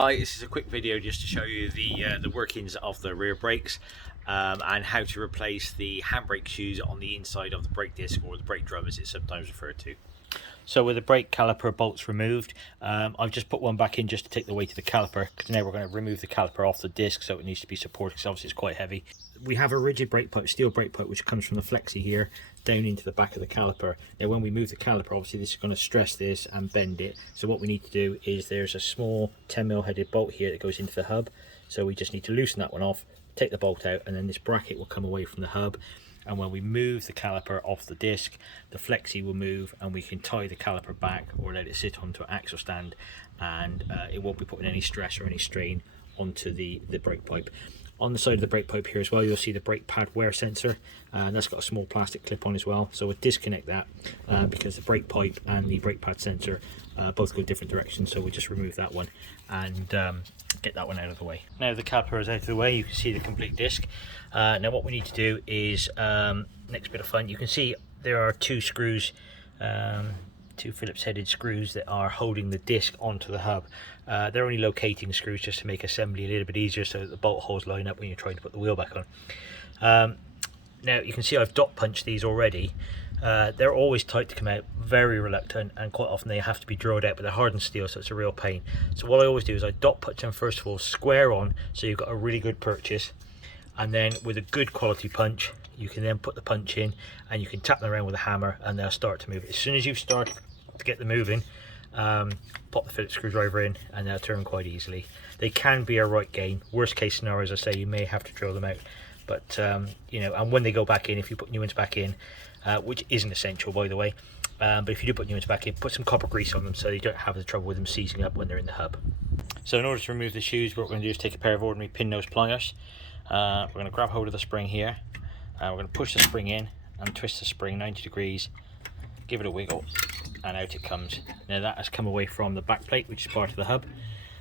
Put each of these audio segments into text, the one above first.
Hi, this is a quick video just to show you the workings of the rear brakes and how to replace the handbrake shoes on the inside of the brake disc, or the brake drum as it's sometimes referred to. So with the brake caliper bolts removed, I've just put one back in just to take the weight of the caliper, because now we're going to remove the caliper off the disc, so it needs to be supported because obviously it's quite heavy. We have a rigid brake pipe, steel brake pipe, which comes from the flexi here down into the back of the caliper. Now when we move the caliper, obviously this is going to stress this and bend it, so what we need to do is there's a small 10mm headed bolt here that goes into the hub, so we just need to loosen that one off, take the bolt out, and then this bracket will come away from the hub. And when we move the caliper off the disc, the flexi will move and we can tie the caliper back or let it sit onto an axle stand, and it won't be putting any stress or any strain onto the brake pipe. On the side of the brake pipe here as well, you'll see the brake pad wear sensor, and that's got a small plastic clip on as well. So we'll disconnect that because the brake pipe and the brake pad sensor both go different directions. So we'll just remove that one and get that one out of the way. Now the caliper is out of the way, you can see the complete disc. Now what we need to do is, next bit of fun, you can see there are two screws, two Phillips headed screws that are holding the disc onto the hub. They're only locating screws just to make assembly a little bit easier so that the bolt holes line up when you're trying to put the wheel back on. Now you can see I've dot punched these already. They're always tight to come out, very reluctant, and quite often they have to be drilled out, but they're hardened steel, so it's a real pain. So what I always do is I dot punch them first of all square on, so you've got a really good purchase, and then with a good quality punch you can then put the punch in and you can tap them around with a hammer and they'll start to move. As soon as you start to get them moving, pop the Phillips screwdriver in and they'll turn quite easily. They can be a right gain. Worst case scenario, as I say, you may have to drill them out, but you know, and when they go back in, if you put new ones back in, which isn't essential by the way, but if you do put new ones back in, put some copper grease on them so you don't have the trouble with them seizing up when they're in the hub. So in order to remove the shoes, what we're going to do is take a pair of ordinary pin nose pliers. We're going to grab hold of the spring here, and we're going to push the spring in and twist the spring 90 degrees, give it a wiggle, and out it comes. Now that has come away from the back plate, which is part of the hub.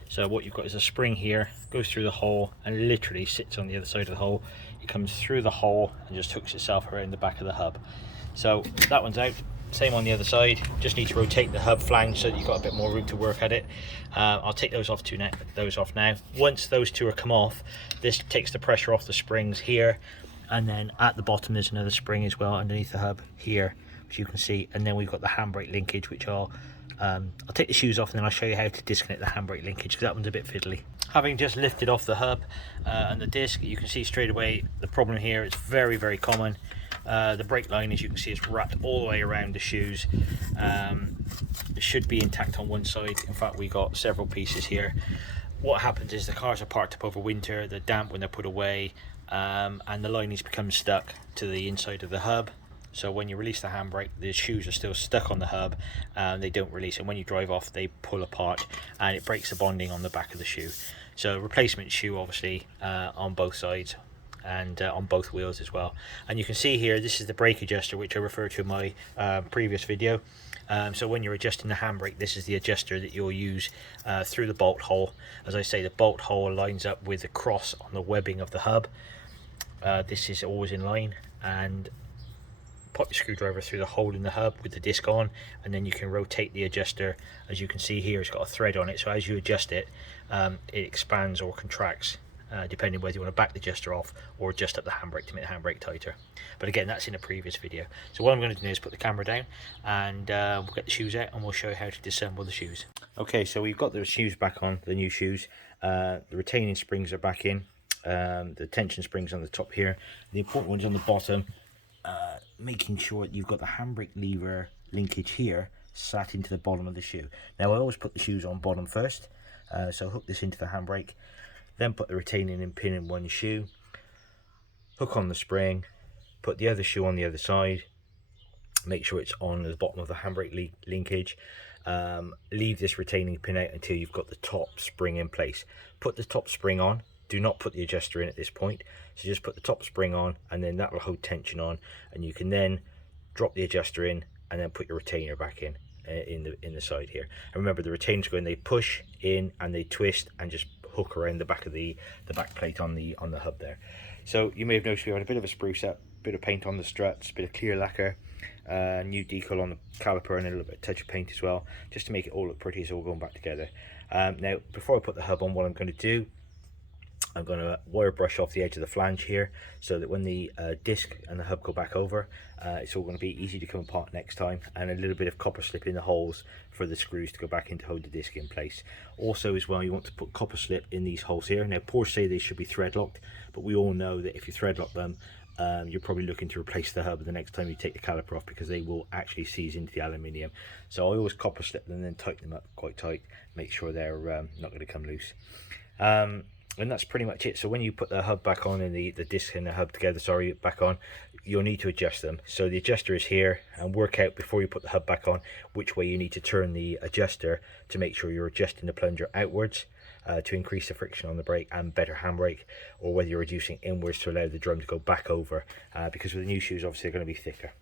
So what you've got is a spring here, goes through the hole and literally sits on the other side of the hole. It comes through the hole and just hooks itself around the back of the hub. So that one's out. Same on the other side, just need to rotate the hub flange so that you've got a bit more room to work at it. I'll take those off now. Once those two are come off, this takes the pressure off the springs here, and then at the bottom there's another spring as well underneath the hub here, which you can see, and then we've got the handbrake linkage, which I'll take the shoes off and then I'll show you how to disconnect the handbrake linkage, because that one's a bit fiddly. Having just lifted off the hub and the disc, you can see straight away the problem here. It's very, very common. The brake line, as you can see, is wrapped all the way around the shoes. It should be intact on one side. In fact, we got several pieces here. What happens is the cars are parked up over winter, they're damp when they're put away, and the linings become stuck to the inside of the hub. So when you release the handbrake, the shoes are still stuck on the hub and they don't release, and when you drive off they pull apart and it breaks the bonding on the back of the shoe. So replacement shoe obviously on both sides and on both wheels as well. And you can see here, this is the brake adjuster, which I referred to in my previous video. So when you're adjusting the handbrake, this is the adjuster that you'll use through the bolt hole. As I say, the bolt hole lines up with the cross on the webbing of the hub. This is always in line, and pop your screwdriver through the hole in the hub with the disc on, and then you can rotate the adjuster. As you can see here, it's got a thread on it, so as you adjust it, it expands or contracts depending whether you want to back the adjuster off or adjust up the handbrake to make the handbrake tighter. But again, that's in a previous video. So what I'm going to do now is put the camera down and we'll get the shoes out and we'll show you how to disassemble the shoes. Okay, so we've got the shoes back on, the new shoes. The retaining springs are back in, the tension springs on the top here, the important ones on the bottom, making sure that you've got the handbrake lever linkage here sat into the bottom of the shoe. Now I always put the shoes on bottom first, so hook this into the handbrake, then put the retaining pin in one shoe, hook on the spring, put the other shoe on the other side, make sure it's on the bottom of the handbrake linkage, leave this retaining pin out until you've got the top spring in place. Put the top spring on, do not put the adjuster in at this point, so just put the top spring on and then that will hold tension on, and you can then drop the adjuster in and then put your retainer back in the side here. And remember, the retainers go in, they push in and they twist and just hook around the back of the back plate on the hub there. So you may have noticed we had a bit of a spruce up, bit of paint on the struts, bit of clear lacquer, new decal on the caliper, and a little bit of touch of paint as well, just to make it all look pretty. It's all going back together. Now before I put the hub on, what I'm going to do, I'm going to wire brush off the edge of the flange here, so that when the disc and the hub go back over, it's all going to be easy to come apart next time, and a little bit of copper slip in the holes for the screws to go back in to hold the disc in place. Also as well, you want to put copper slip in these holes here. Now Porsche say they should be thread locked, but we all know that if you thread lock them, you're probably looking to replace the hub the next time you take the caliper off, because they will actually seize into the aluminium. So I always copper slip them and then tighten them up quite tight, make sure they're not going to come loose. And that's pretty much it. So when you put the hub back on and the disc and the hub together, sorry, back on, you'll need to adjust them. So the adjuster is here, and work out before you put the hub back on which way you need to turn the adjuster to make sure you're adjusting the plunger outwards to increase the friction on the brake and better handbrake, or whether you're reducing inwards to allow the drum to go back over, because with the new shoes obviously they're going to be thicker.